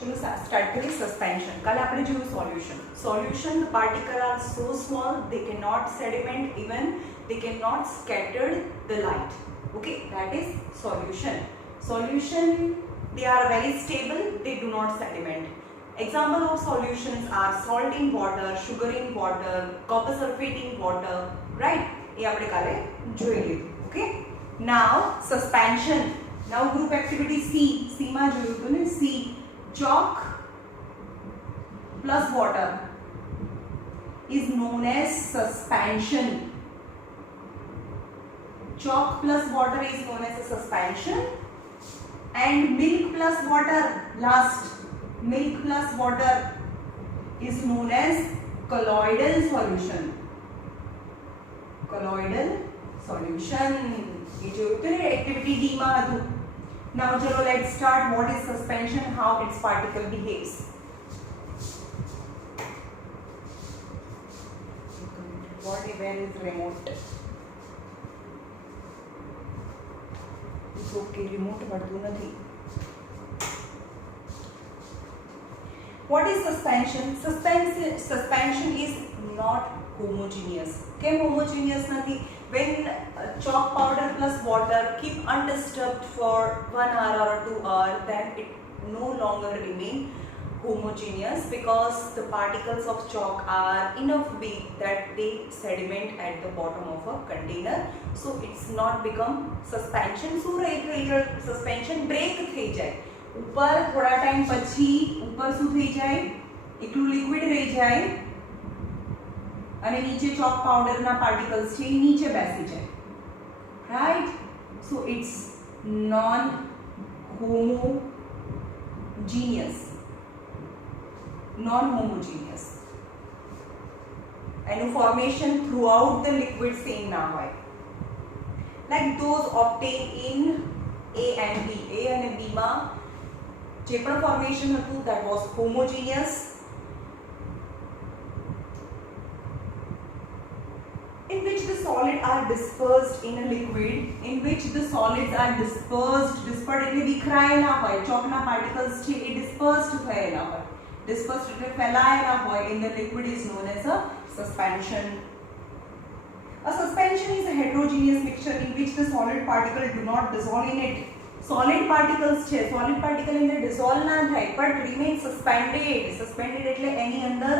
चलो स्टार्ट करिए सस्पेंशन. કાલે આપણે જોયું solution the particles are so small they cannot sediment, even they cannot scatter the light. Okay, that is solution they are very stable, they do not sediment. Example of solutions are salt in water, sugar in water, copper sulfate in water, right? ये આપણે કાલે જોઈ લીધું. Okay, now suspension. Now group activity C માં જોયું હતું ને, C chalk plus water is known as suspension. Chalk plus water is known as a suspension, and milk plus water, last, milk plus water is known as colloidal solution. Colloidal solution. ये जो activity D માં હતું. Now chalo let's start. What is suspension? How its particle behaves. Where is remote? It's okay, remote મળતું નથી. What is suspension? Suspension is not homogeneous. કેમ homogeneous નથી? When chalk powder plus water keep undisturbed for 1 hour or 2 hours, then it no longer remain homogeneous, because the particles of chalk are enough big that they sediment at the bottom of a container, so it's not become suspension. શું રહી suspension break થઈ જાય ઉપર થોડા time પછી, ઉપર શું થઈ જાય, એકલું લિક્વિડ રહી જાય અને નીચે chalk powder ના particles છે એ નીચે બેસી જાય, right? So it's non homogeneous. And formation throughout the liquid same na hoy, like those obtained in A and B. A and B ma je પણ formation hatu that was homogeneous, in which the solid are dispersed in a liquid, in which the solids are dispersed એટલે વિખરાયેલા હોય, chalk ના particles છે એ dispersed થયેલા હોય, dispersed એટલે ફેલાયેલા હોય in the liquid is known as a suspension. A suspension is a heterogeneous mixture in which the solid particle do not dissolve in it. Solid particles છે, solid particle in the dissolve ના થાય but remain suspended એટલે એની અંદર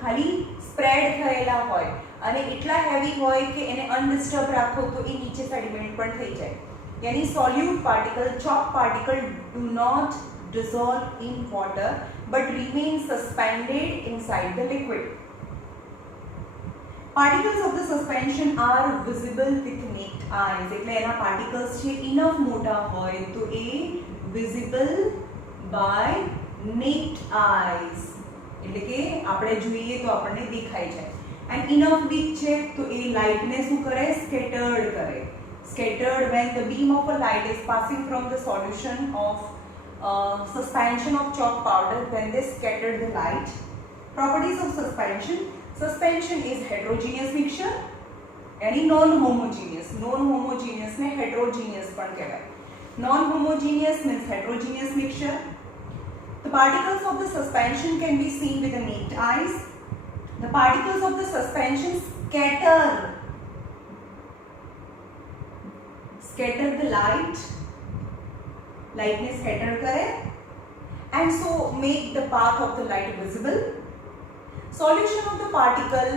ખાલી spread થયેલા હોય અને એટલા હેવી હોય કે એને અનડિસ્ટર્બ રાખો તો એ નીચે સેડિમેન્ટ પણ થઈ જાય. यानी solute particle, chalk particle do not dissolve in water but remain suspended inside the liquid. Particles of the suspension are visible with naked eyes. એટલે એના particles છે enough મોટા હોય તો એ visible by naked eyes, એટલે કે આપણે જોઈએ તો આપણને દેખાય જાય. And enough big છે તો એ light ને શું કરે, scattered કરે. Scattered when the beam of a light is passing from the solution of suspension of chalk powder, then they scatter the light. Properties of suspension. Suspension is heterogeneous mixture, any non-homogeneous. Non-homogeneous ने heterogeneous पण કહેવાય. Non-homogeneous means heterogeneous mixture. The particles of the suspension can be seen with the naked eyes. The particles of the suspension scatter the light ने scatter करे and so make the path of the light visible. Solution of the particle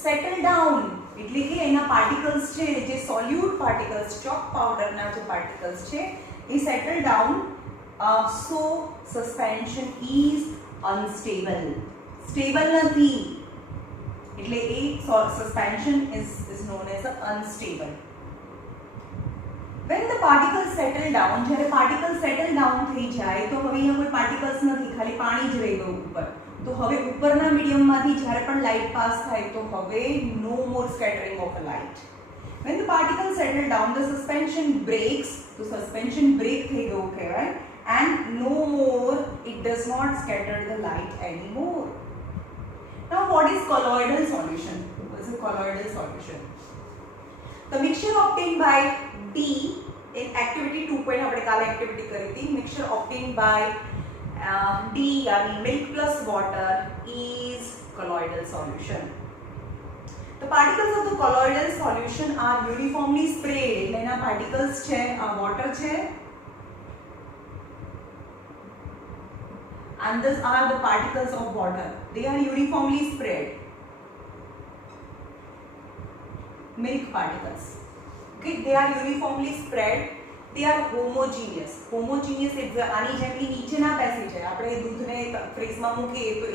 settle down, એટલે કે એના particles છે જે solute particles, chalk powder ના જે particles છે એ settle down, so suspension is unstable. Stable નથી એટલે એ suspension is known as unstable. When the particles settle down, જ્યારે particles settle down થઈ જાય તો હવે અહીંયા કોઈ particles નથી, ખાલી પાણી જ રહી ગયું ઉપર. તો હવે ઉપરના મીડિયમમાંથી જ્યારે પણ લાઇટ પાસ થાય તો હવે no more scattering of a light. When the particles settle down, the suspension breaks. તો suspension break થઈ ગયું કહેવાય, and no more it does not scatter the light anymore. Now what is colloidal solution? What is a colloidal solution? The mixture obtained by D in activity 2. આપણે કાલે activity કરી હતી. Mixture obtained by D यानी milk plus water is colloidal solution. The particles of the colloidal solution are uniformly sprayed. એટલે એના particles છે આ water છે and these are the particles of water. They are uniformly sprayed. Milk particles. Okay, they are uniformly spread. They are homogeneous. Homogeneous એટલે આની જેમની નીચેના passage છે આપણે દૂધને ફ્રીઝમાં મૂકીએ તો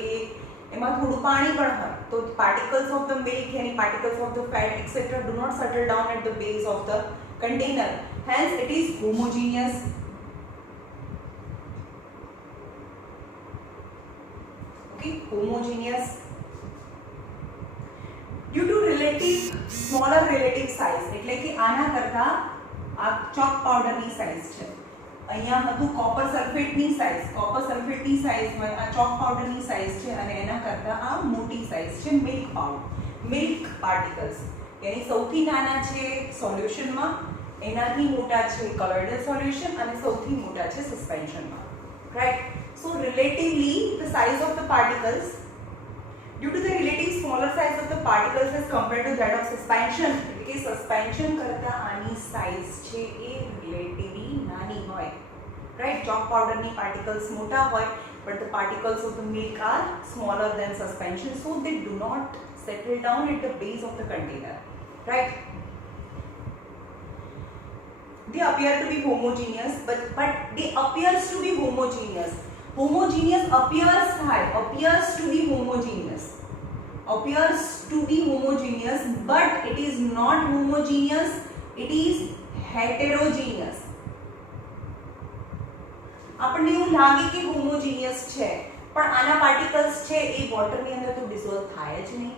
એમાં થોડું પાણી પણ હોય તો particles of the milk यानी particles of the fat etc do not settle down at the base of the container. Hence it is homogeneous. Okay, homogeneous. Due to smaller relative size એટલે કે આના કરતા આ ચોક પાવડરની સાઇઝ છે અહીંયા હતું copper સલ્ફેટની size હોય આ ચોક પાવડરની સાઇઝ છે અને એના કરતા આ મોટી સાઇઝ છે મિલ્ક પાર્ટિકલ્સ यानी સૌથી નાના છે સોલ્યુશનમાં એનાથી મોટા છે કોલોઇડલ સોલ્યુશન અને સૌથી મોટા છે સસ્પેન્શનમાં right so relatively the size of the particles due to the relative smaller size of the particles as compared to that of suspension એટલે કે સસ્પેન્શન કરતા આની સાઇઝ છે એ relatively નાની હોય right chalk powder ની particles મોટા હોય but the particles of the milk are smaller than suspension so they do not settle down at the base of the container right they appear to be homogeneous but they appears to be homogeneous appears to be homogeneous but it is not homogeneous it is heterogeneous આપણને એવું લાગે કે homogeneous છે પણ આના particles છે એ વોટરની અંદર તો ડિસોલ્વ થાય જ નહીં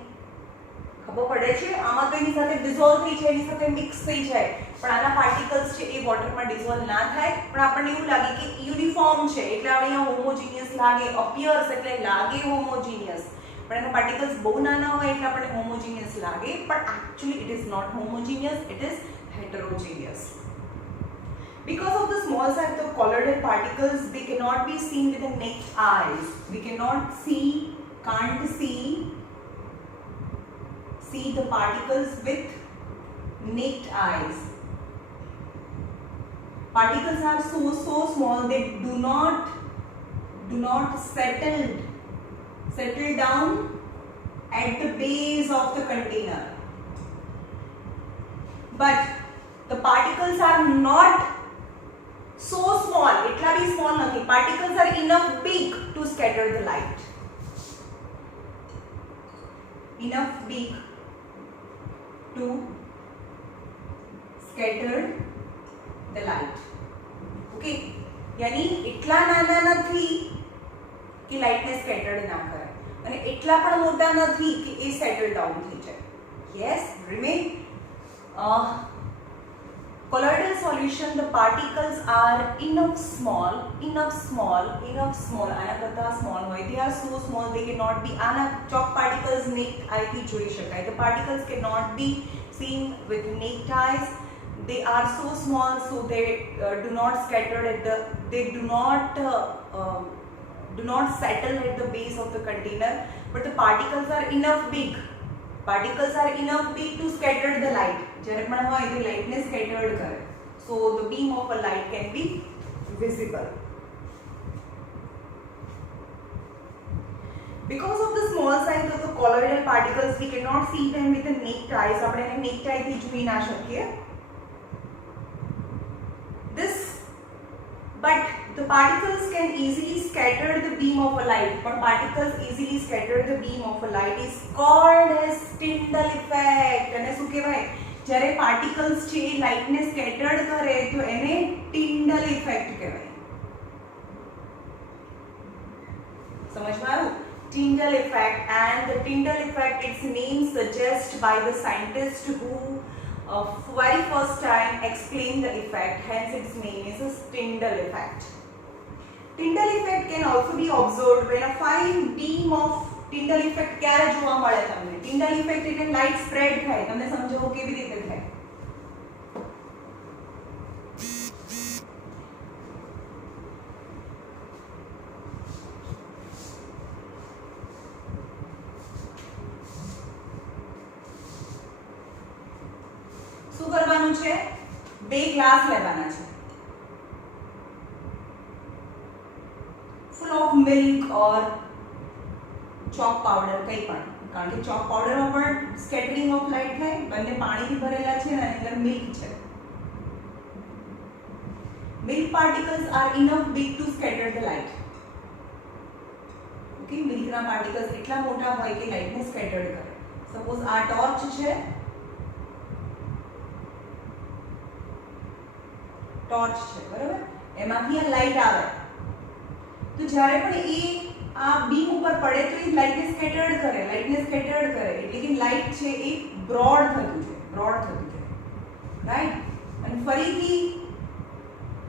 ખબર પડે છે આમાં તો એની સાથે ડિસોલ્વ થઈ જાય એની સાથે મિક્સ થઈ જાય પણ આના પાર્ટિકલ્સ છે એ વોટરમાં ડિસોલ્વ ના થાય પણ આપણને એવું લાગે કે યુનિફોર્મ છે એટલે આપણે અહીંયા હોમોજીનિયસ લાગે અપિયર્સ એટલે લાગે હોમોજીનિયસ પણ એના પાર્ટિકલ્સ બહુ નાના હોય એટલે આપણને હોમોજીનિયસ લાગે પણ actually it is not homogeneous it is heterogeneous. Because of the small size of colloidal particles, they cannot be seen with the naked eyes. We can't see the particles with naked eyes. Particles are so small they do not settle down at the base of the container. But the particles are not so small એટલા બી small નથી particles are enough big to scatter the light okay यानी એટલા નાના નથી કે light ને scattered ના કરે અને એટલા પણ મોટા નથી કે એ સેટલ ડાઉન થઈ જાય yes remain colloidal solution the particles are enough small આના કરતા small હોય they are so small they cannot be આના chalk particles naked eye થી જોઈ શકાય the particles cannot be seen with naked eyes they are so small so they do not scatter they do not settle at the base of the container but the particles are enough big to scatter the light જ્યારે પણ હોય તે light ને scattered કરે so the beam of a light can be visible because of the small size of the colloidal particles we cannot see them with the naked eyes આપણે એને naked eye થી જોઈ ના શકીએ but the particles can easily scatter the beam of a light but particles easily scatter the beam of a light is called as Tyndall effect અને શું કહેવાય જ્યારે particles છે એ light ને scattered કરે તો એને Tyndall effect કહેવાય સમજમાં આવ્યું Tyndall effect and the Tyndall effect its name suggests by the scientist who very first time explained the effect hence its name is a Tyndall effect. Tyndall effect can also be observed when a fine beam of Tyndall effect ક્યારે જોવા મળે તમને Tyndall effect એટલે light spread થાય તમને સમજાવો કેવી રીતે થાય છે? 2 ગ્લાસ લેવાના છે, full of milk or chalk powder, કંઈ પણ, કારણ કે ચોક પાવડરમાં પણ સ્કેટરિંગ ઓફ લાઇટ થાય. બંને પાણીથી ભરેલા છે અને અંદર મિલ્ક છે. Milk particles are enough big to scatter the light. Okay, મિલ્કના પાર્ટિકલ્સ એટલા મોટા હોય કે લાઇટને સ્કેટર્ડ કરે. સપોઝ આ ટોર્ચ છે, ટોર્ચ છે, બરાબર, એમાંથી આ લાઇટ આવે તો જ્યારે પણ એ આ બીમ ઉપર પડે તો એ લાઇટને સ્કેટર્ડ કરે, એટલે કે લાઇટ છે એ બ્રોડ થતું છે, રાઈટ. અને ફરીથી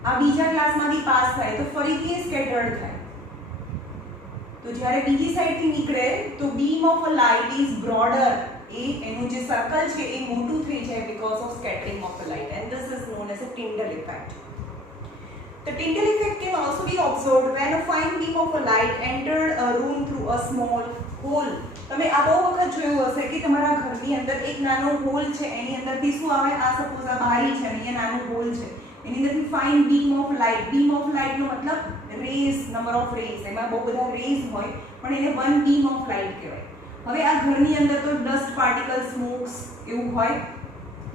આ બીજા ક્લાસમાંથી પાસ થાય તો ફરીથી એ સ્કેટર્ડ થાય. તો જ્યારે બીજી સાઈડથી નીકળે તો beam of a light is broader, એનું જે સર્કલ છે એ મોટું થઈ જાય because of scattering of the light, and this is known as a Tyndall effect. The Tyndall effect can also be observed when a fine beam of a light entered a room through a small hole. તમે આ બહુ વખત જોયું હશે કે તમારા ઘરની અંદર એક નાનો હોલ છે, એની અંદરથી શું આવે, આ સપોઝ આ બારી છે, અહીંયા નાનો હોલ છે, એની અંદરથી ફાઇન બીમ ઓફ લાઇટ નો મતલબ રેઝ, નંબર ઓફ રેઝ, એમાં બહુ બધા રેઝ હોય પણ એને વન બીમ ઓફ લાઇટ કહેવાય. હવે આ ઘરની અંદર તો ડસ્ટ પાર્ટિકલ, સ્મોક્સ એવું હોય,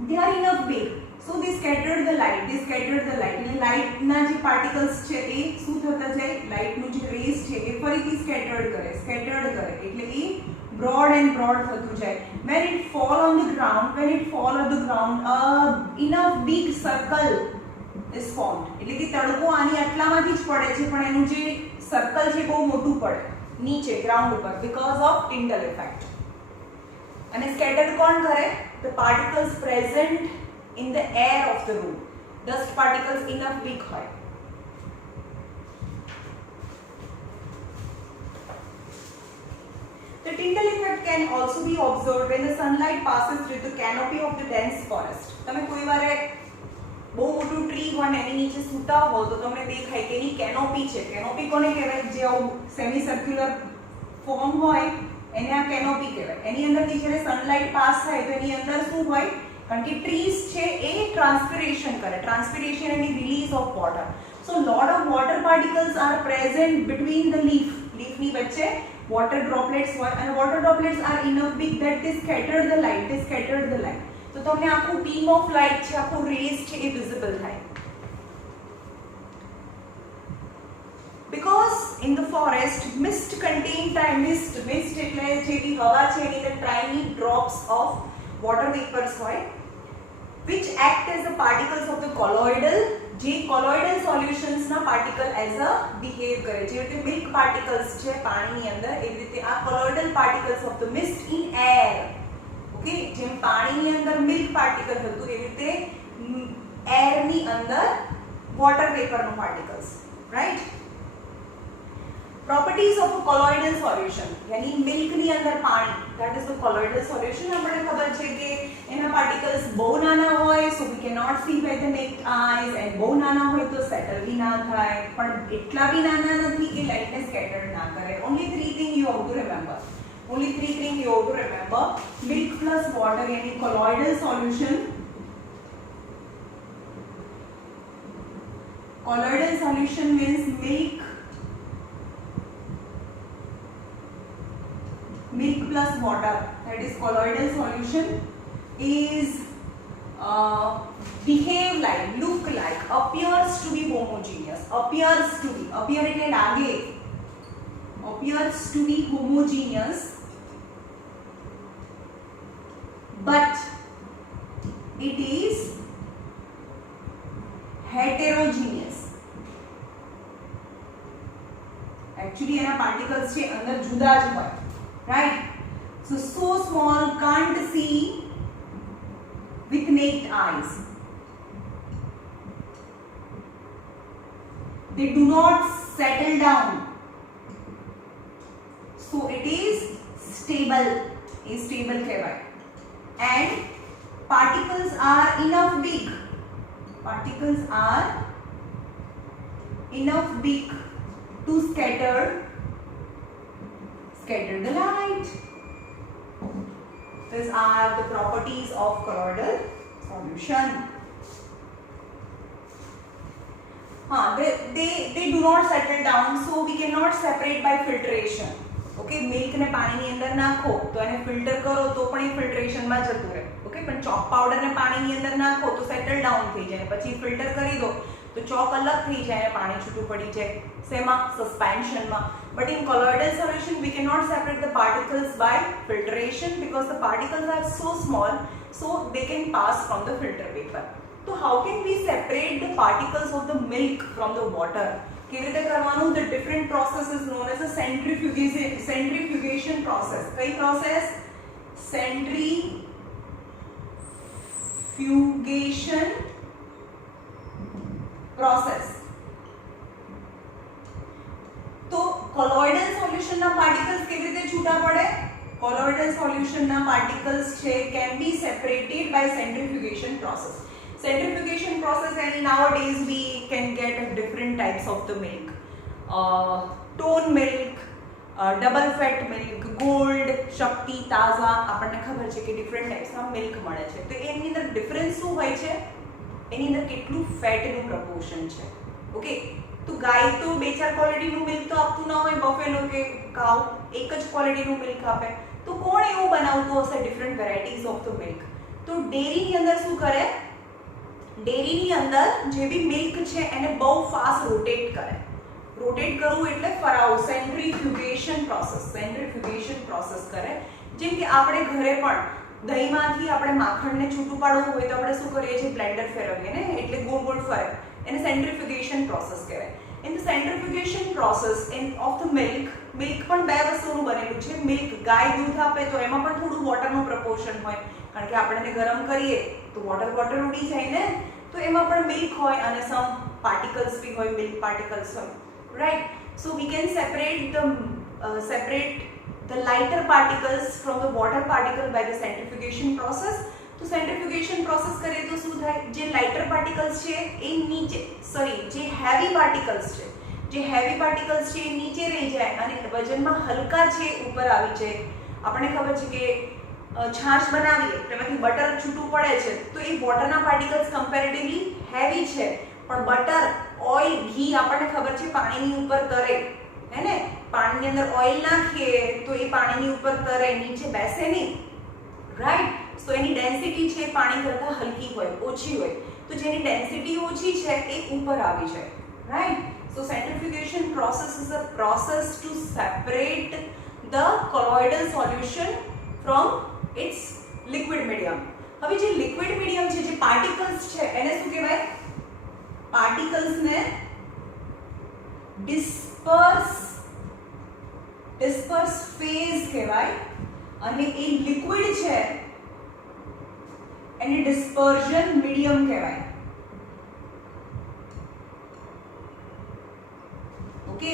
they are enough big, so they scattered the light, એટલે લાઇટના જે પાર્ટિકલ્સ છે એ શું થતા જાય, લાઇટનું જે રેઝ છે એ ફરીથી સ્કેટર્ડ કરે, એટલે એ broad થતું જાય. when it fall on the ground, enough big circle is formed, એટલે કે તડકો આની આટલામાંથી જ પડે છે પણ એનું જે સર્કલ છે બહુ મોટું પડે નીચે ગ્રાઉન્ડ ઉપર, because of Tyndall effect. અને સ્કેટર કોણ કરે? the particles present in the air of the room, dust particles enough big હોય. The Tyndall effect can also be observed when the sunlight passes through the canopy of the dense forest. તમે કોઈ વારે બહુ મોટું tree હોય ને એની નીચે સૂતા હો તો તમને દેખાય કે એની કેનોપી છે. કેનોપી કોને કહેવાય? જે સેમી સર્ક્યુલર ફોર્મ હોય એને આ કેનોપી કહેવાય. એની અંદરથી જ્યારે સનલાઇટ પાસ થાય તો એની અંદર શું હોય? કારણ કે ટ્રીઝ છે એ ટ્રાન્સપિરેશન કરે, ટ્રાન્સપિરેશન એની release of water. So lot of water particles are present between the લીફની વચ્ચે વોટર ડ્રોપલેટ્સ હોય અને water droplets are enough big that they scattered the light. તો તમને આખું બીમ ઓફ લાઇટ છે, આખું રેઝ છે એ વિઝિબલ થાય. Because in the forest mist contain mist એટલે જેવી હવા છે એની અંદર tiny drops of water vapors હોય which act as the particles of the colloidal, જે colloidal solutions ના particle as a behave કરે, જે રીતે milk particles છે પાણીની અંદર એવી રીતે આ colloidal particles of the mist in air. Okay, જેમ પાણીની અંદર મિલ્ક પાર્ટિકલ હતું એવી રીતે એરની અંદર વોટર વેપરનો particles, right. properties of a colloidal solution, यानी મિલ્કની અંદર પાણી, that is the colloidal solution. આપણે ખબર છે કે એના પાર્ટિકલ્સ બહુ નાના હોય, so we cannot see by the naked eyes, and બહુ નાના હોય તો સેટલ બી ના થાય, પણ એટલા બી નાના નથી કે લાઇટને સ્કેટર્ડ ના કરે. only three things you have to remember. Milk plus water यानी colloidal solution. Colloidal solution means milk plus water, that is colloidal solution is behave like, look like, appears to be homogeneous. appear એટલે લાગે, appears to be homogeneous, but it is heterogeneous. Actually એના particles છે અંદર જુદા જ હોય, right? So small, can't see with naked eyes. They do not settle down, so it is stable, કહેવાય. And particles are enough big to scatter the light. These are the properties of colloidal solution. they do not settle down, so we cannot separate by filtration. Okay, milk ને પાણીની અંદર નાખો તો એને filter કરો તો પણ એ ફિલ્ટરેશનમાં જતું રહે. ઓકે, પણ ચોક પાવડર ને પાણીની અંદર નાખો તો સેટલ ડાઉન થઈ જાય, પછી ફિલ્ટર કરી દો તો ચોક અલગ થઈ જાય, પાણી છૂટું પડી જાય. શેમાં? સસ્પેન્શનમાં. But in colloidal solution we cannot separate the particles by filtration because the particles are so small, so they can pass from the filter paper. So how can we separate the particles of the milk from the water? કેવી રીતે કરવાનું? The different process is known as a centrifugation process. કઈ process? Centrifugation process. તો colloidal solution ના particles કેવી રીતે છૂટા પડે? Colloidal solution ના particles છે can be separated by centrifugation process. Centrifugation process, and nowadays we can get different types of the milk. Tone milk, double fat milk, gold, શક્તિ, તાજા, આપણને ખબર છે કે ડિફરન્ટ ટાઈપ્સના મિલ્ક મળે છે. તો એની અંદર ડિફરન્સ શું હોય છે? એની અંદર કેટલું ફેટનું પ્રપોર્શન છે. ઓકે, તો ગાય તો બે ચાર ક્વોલિટીનું મિલ્ક તો આપતું ના હોય, બફેલો કે કાઉ એક જ ક્વોલિટીનું મિલ્ક આપે. તો કોણ એવું બનાવતું હશે different varieties of the milk? તો ડેરીની અંદર શું કરે? ડેરીની અંદર જે બી મિલ્ક છે એને બહુ ફાસ્ટ રોટેટ કરે. રોટેટ કરવું એટલે ફરાવું, સેન્ટ્રીફ્યુગેશન પ્રોસેસ કરે. જેમ કે આપણે ઘરે પણ દહીંમાંથી આપણે માખણને છૂટું પાડવું હોય તો આપણે શું કરીએ છીએ? બ્લેન્ડર ફેરવીએ ને, એટલે ગોળ ગોળ ફરે, એને સેન્ટ્રીફ્યુગેશન પ્રોસેસ કહેવાય. In the centrifugation process of the milk પણ બે વસ્તુનું બનેલું છે. મિલ્ક, ગાય દૂધ આપે તો એમાં પણ થોડું વોટરનું પ્રપોર્શન હોય, કારણ કે આપણે એને ગરમ કરીએ તો વોટર ઉડી જાય ને, તો એમાં પણ મિલ્ક હોય અને સમ પાર્ટિકલ્સ બી હોય, મિલ્ક પાર્ટિકલ્સ હોય, right. So we can separate the lighter particles from the water particle by the centrifugation process. તો સેન્ટ્રીફ્યુગેશન પ્રોસેસ કરીએ તો શું થાય? જે લાઇટર પાર્ટિકલ્સ છે એ નીચે, જે હેવી પાર્ટિકલ્સ છે એ નીચે રહી જાય અને વજનમાં હલકા છે ઉપર આવી જાય. આપણને ખબર છે કે છાશ બનાવીએ તેમાંથી બટર છૂટું પડે છે, તો એ વોટરના પાર્ટિકલ્સ કમ્પેરેટિવલી હેવી છે, પણ બટર, ઓઇલ, ઘી આપણને ખબર છે પાણીની ઉપર તરે, હે ને? પાણીની અંદર ઓઇલ નાખીએ તો એ પાણીની ઉપર તરે, નીચે બેસે નહીં, રાઈટ. સો એની ડેન્સિટી છે પાણી કરતાં હલકી હોય, ઓછી હોય, તો જેની ડેન્સિટી ઓછી છે એ ઉપર આવી જાય, right. So centrifugation process is a process to separate the colloidal solution from its liquid medium. હવે જે લિક્વિડ મીડિયમ છે, જે પાર્ટિકલ્સ છે, એને શું કહેવાય? પાર્ટિકલ્સને ડિસ્પર્સ ફેઝ કહેવાય, અને એ લિક્વિડ છે એને ડિસ્પર્ઝન મીડિયમ કહેવાય. ઓકે,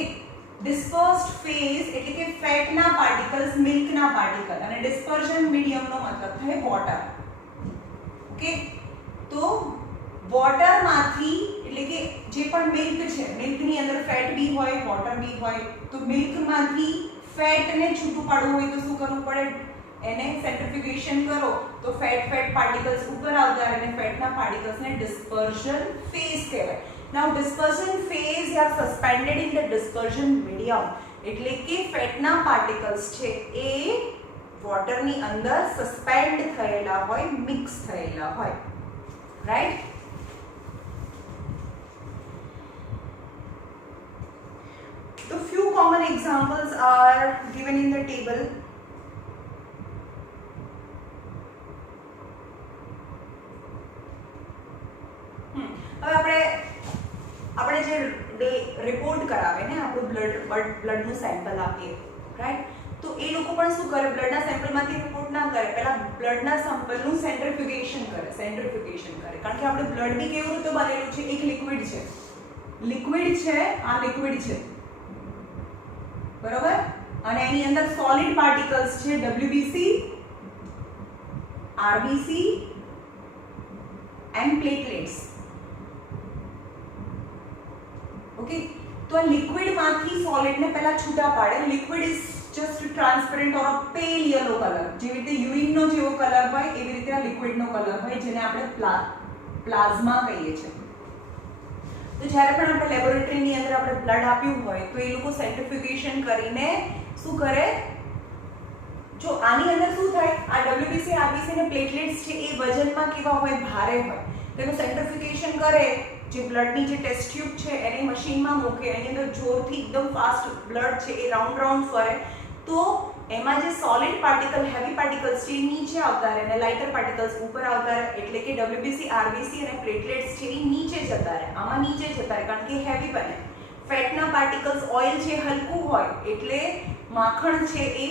ડિસ્પર્સ્ડ ફેઝ એટલે કે ફેટના પાર્ટિકલ્સ, મિલ્કના પાર્ટિકલ, અને ડિસ્પર્ઝન મીડિયમનો મતલબ થાય વોટર. ઓકે, તો વોટરમાંથી, એટલે કે જે પણ મિલ્ક છે, મિલ્કની અંદર ફેટ બી હોય, વોટર બી હોય, તો મિલ્કમાંથી ફેટને છૂટું પાડવું હોય તો શું કરવું પડે? એને સેન્ટ્રીફ્યુગેશન કરો તો ફેટ પાર્ટિકલ્સ ઉપર આવતા રહે અને ફેટના પાર્ટિકલ્સને ડિસ્પર્ઝન ફેઝ કહેવાય. Now dispersion phase are suspended in the dispersion medium, એટલે કે ફેટના પાર્ટિકલ્સ છે એ વોટરની અંદર સસ્પેન્ડ થયેલા હોય, મિક્સ થયેલા હોય, right. The few common examples are given in the table. હવે આપણે જે રિપોર્ટ કરાવે ને, આપણું બ્લડનું સેમ્પલ આપીએ, રાઈટ. તો એ લોકો પણ શું કરે? બ્લડના સેમ્પલમાંથી રિપોર્ટ ના કરે, પહેલા બ્લડના સેમ્પલનું સેન્ટ્રીફ્યુગેશન કરે, કારણ કે આપણે બ્લડ બી કેવું રીતે બનેલું છે? એક લિક્વિડ છે, આ લિક્વિડ છે, બરોબર, અને એની અંદર સોલિડ પાર્ટિકલ્સ છે, WBC, RBC and platelets. Okay, તો આ લિક્વિડમાંથી સોલિડને પહેલા છૂટા પાડે. લિક્વિડ ઇઝ જસ્ટ ટ્રાન્સપેરન્ટ ઓર અ પેલ યલો કલર. જેવી રીતે યુરિનનો જેવો કલર હોય એવી રીતે આ લિક્વિડનો કલર હોય, જેને આપણે પ્લાઝ્મા કહીએ છીએ. તો જ્યારે પણ આપણે લેબોરેટરીની અંદર આપણે બ્લડ આપ્યું હોય તો એ લોકો સેન્ટ્રીફ્યુગેશન કરીને શું કરે, જો આની અંદર શું થાય, આ WBC RBC અને પ્લેટલેટ્સ છે એ વજનમાં કેવા હોય, ભારે હોય, તેનું સેન્ટ્રીફ્યુગેશન કરે, જે બ્લડની જે ટેસ્ટ ટ્યુબ છે એને મશીનમાં મૂકે, એની અંદર જોરથી એકદમ ફાસ્ટ બ્લડ છે એ રાઉન્ડ રાઉન્ડ ફરે, તો એમાં જે સોલિડ પાર્ટિકલ, હેવી પાર્ટિકલ્સ છે એ નીચે આવતા રહે અને લાઇટર પાર્ટિકલ્સ ઉપર આવતા રહે, એટલે કે WBC RBC અને પ્લેટલેટ્સ છે એ નીચે જતા રહે, આમાં નીચે જતા રહે કારણ કે હેવી બને. ફેટના પાર્ટિકલ્સ, ઓઇલ છે હલકું હોય એટલે માખણ છે એ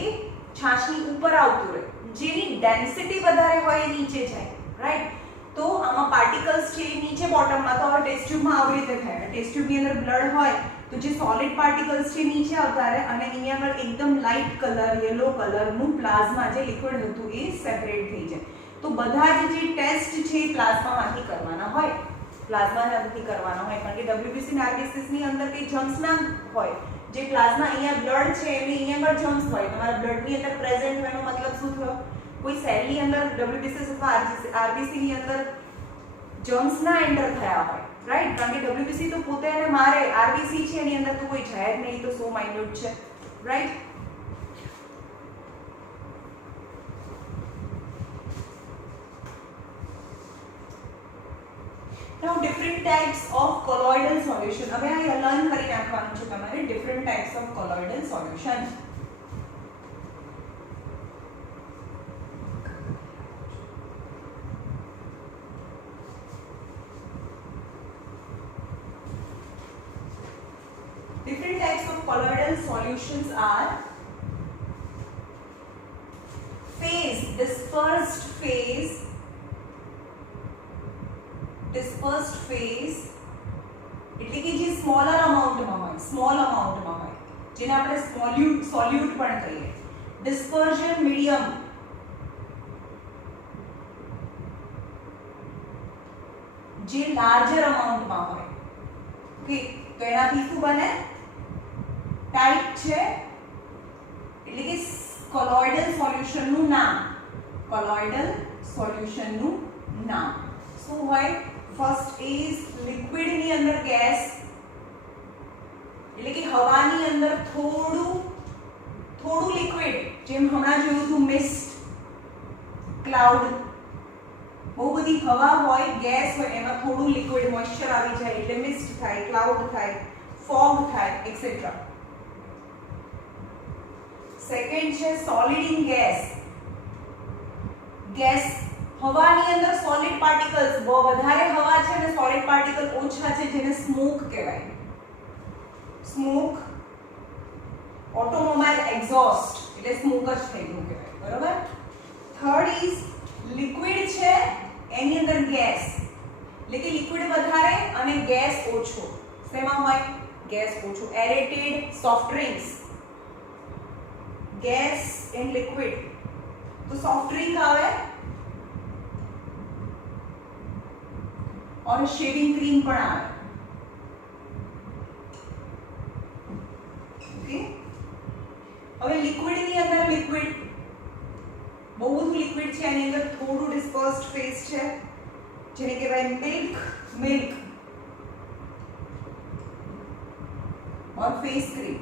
છાશની ઉપર આવતું રહે, જેની ડેન્સિટી વધારે હોય એ નીચે જાય, રાઈટ. તો આમાં પાર્ટિકલ્સ છે એ નીચે બોટમમાં, તો હવે ટેસ્ટ ટ્યુબમાં આવી રીતે થાય, ટેસ્ટ ટ્યુબની અંદર બ્લડ હોય તો જે સોલિડ પાર્ટિકલ્સ છે નીચે આવતા રહે અને અહીંયા આગળ એકદમ લાઇટ કલર, યલો કલરનું પ્લાઝમા જે લિક્વિડ હતું એ સેપરેટ થઈ જાય. તો બધા જ જે ટેસ્ટ છે એ પ્લાઝમામાંથી કરવાના હોય, પ્લાઝમામાંથી કરવાના હોય, કારણ કે WBC અને RBC ની અંદર કઈ જમ્સ ના હોય, જે પ્લાઝમા અહીંયા બ્લડ છે એની અહીંયા આગળ જમ્સ હોય, તમારા બ્લડની અંદર પ્રેઝન્ટ હોય એનો મતલબ શું થયો, કોઈ સેલની અંદર WBC અથવા RBC ની અંદર જમ્સ ના એન્ટર થયા હોય, રાઈટ, કારણ કે WBC તો પોતે એને મારે, RBC છે એની અંદર તો કોઈ જાય જ નહીં, તો સો માઇન્યુટ છે, right. Now different types of colloidal solution. હવે આ લર્ન કરી નાખવાનું છે તમારે, different types of colloidal solution. Different types of colloidal solutions are phase, dispersed phase, એટલે કે જે સ્મોલર અમાઉન્ટમાં હોય, સ્મોલ અમાઉન્ટમાં હોય, જેને આપણે સોલ્યુટ પણ કહીએ. ડિસ્પર્ઝન મીડિયમ, જે લાર્જર અમાઉન્ટમાં હોય, ઓકે, તો એનાથી શું બને, ટાઈપ છે, એટલે કે કોલોઇડલ સોલ્યુશનનું નામ, કોલોઇડલ સોલ્યુશનનું નામ શું હોય, ફર્સ્ટ ઇઝ લિક્વિડની અંદર ગેસ, એટલે કે હવાની અંદર થોડું લિક્વિડ, જેમ હમણાં જોયું હતું મિસ્ટ, ક્લાઉડ, બહુ બધી હવા હોય, ગેસ હોય, એમાં થોડું લિક્વિડ મોઇસ્ચર આવી જાય એટલે મિસ્ટ થાય, ક્લાઉડ થાય, ફોગ થાય, એક્સેટ્રા. સેકન્ડ છે સોલિડ ઇન ગેસ, ગેસ હવાની અંદર સોલિડ પાર્ટિકલ્સ, બહુ વધારે હવા છે અને સોલિડ પાર્ટિકલ ઓછા છે, જેને સ્મોક કહેવાય, સ્મોક, ઓટોમોબાઈલ એક્ઝોસ્ટ એટલે સ્મોક જ થઈ ગયું કહેવાય, બરોબર. થર્ડ ઇઝ લિક્વિડ છે એની અંદર ગેસ, એટલે કે લિક્વિડ વધારે અને ગેસ ઓછો, શેમાં હોય, ગેસ ઓછો, aerated soft drinks, gas and liquid, તો સોફ્ટ ડ્રિંક આવે और शेविंग क्रीम પણ આવે, ઓકે. હવે લિક્વિડની અંદર લિક્વિડ, બહુ બધું લિક્વિડ છે, એની અંદર થોડું ડિસ્પર્સ્ડ ફેઝ છે, જેને કહેવાય મિલ્ક और फेस क्रीम.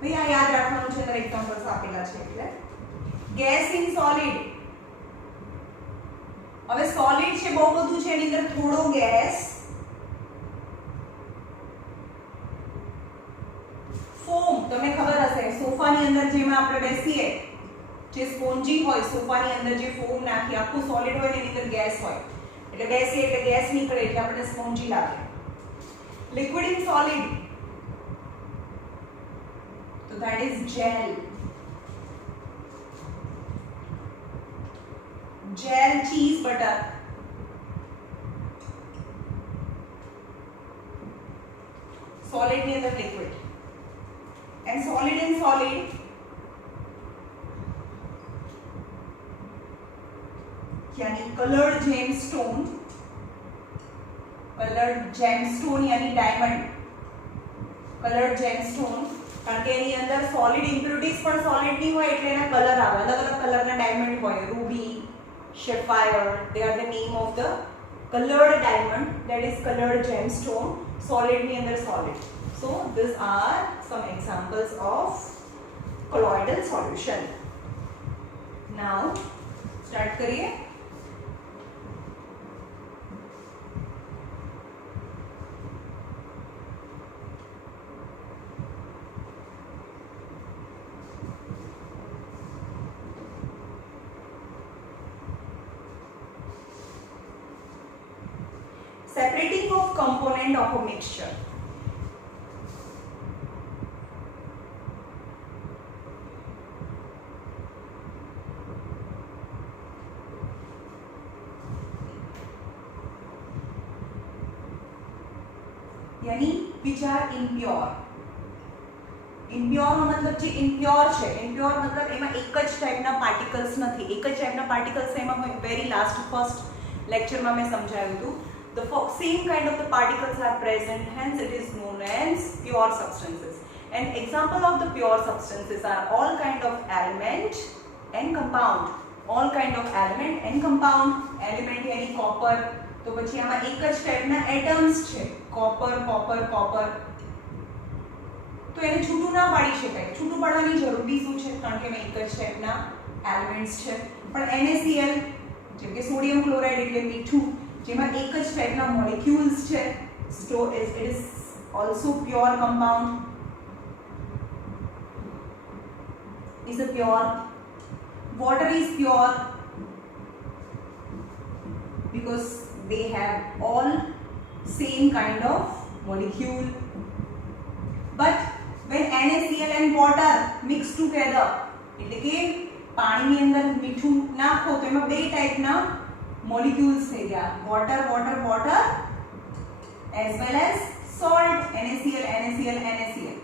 ભાઈ આ યાદ રાખવાનું છે, અંદર એક્ઝામ્પલ્સ આપેલા છે એટલે. ગેસ ઇન સોલિડ, હવે સોલિડ છે બહુ બધું છે, એની અંદર થોડો ગેસ, ફોમ, તમને ખબર હશે સોફાની અંદર જેમાં આપણે બેસીએ, જે સ્પોન્જી હોય, સોફાની અંદર જે ફોમ નાખી, આખું સોલિડ હોય એની અંદર ગેસ હોય, એટલે બેસીએ એટલે ગેસ નીકળે એટલે આપણે સ્પોન્જી લાગે. લિક્વિડ ઇન સોલિડ, તો that is gel. Gel, cheese, butter. Solid ની અંદર liquid. And solid in solid, यानी colored gemstone, यानी diamond, colored gemstone, કારણ કે એની અંદર સોલિડ ઇમ્પ્યુરિટીઝ પણ સોલિડ ની હોય એટલે એના કલર આવે, અલગ અલગ કલરના ડાયમંડ હોય, Ruby, sapphire, they are the name of the colored diamond that is colored gemstone, solid ની અંદર solid. So these are some examples of colloidal solution. Now start करिए. Separating of component of a mixture. यानी which are impure. Impure નો મતલબ જે impure છે, impure મતલબ એમાં એક જ ટાઈપના પાર્ટિકલ્સ નથી, એક જ ટાઈપના પાર્ટિકલ્સ એમાં વેરી લાસ્ટ ફર્સ્ટ લેક્ચરમાં મેં સમજાવ્યું હતું. The same kind of the particles are present, hence it is known as pure substances. An example of the pure substances are all kind of element and compound. All kind of element and compound. Element यानी copper, तो પછી આમાં એક જ ટાઈપના atoms છે, copper, copper, copper. તો એને છૂટું ના પાડી શકાય. છૂટું પાડવાની જરૂર બી શું છે? કારણ કે એમાં એક જ ટાઈપના એલિમેન્ટ્સ છે. પણ NaCl જેમ કે સોડિયમ ક્લોરાઇડ એટલે મીઠું, જેમાં એક જ ટાઈપના મોલેક્યુલ્સ છે. It is also pure compound. Is a pure. Water is pure because they have all same kind of molecule. But when NaCl and water mix together, એટલે કે પાણીની અંદર મીઠું નાખો તો એમાં બે ટાઈપના molecules થઈ ગયા, water, water, water as well as salt, NaCl, NaCl, NaCl.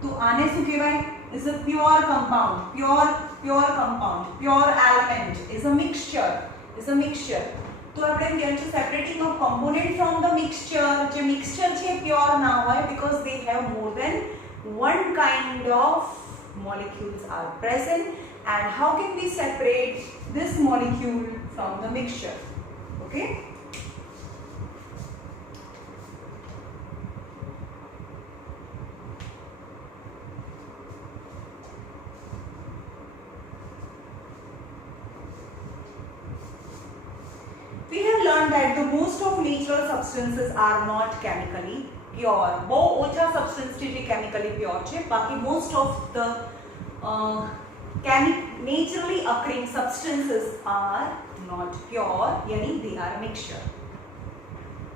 તો આને શું કહેવાય? Is a pure compound, pure compound, pure element, is a mixture, is a mixture. તો આપણે એમ કહેવાય છે separating of component from the mixture. જે mixture છે pure ના હોય because they have more than one kind of molecules are present. And how can we separate this molecule from the mixture? Okay. We have learned that the most of natural substances are not chemically pure. બહુ ઓછા substance છે જે chemically pure છે. બાકી most of the naturally occurring substances are not pure, यानी they are mixture.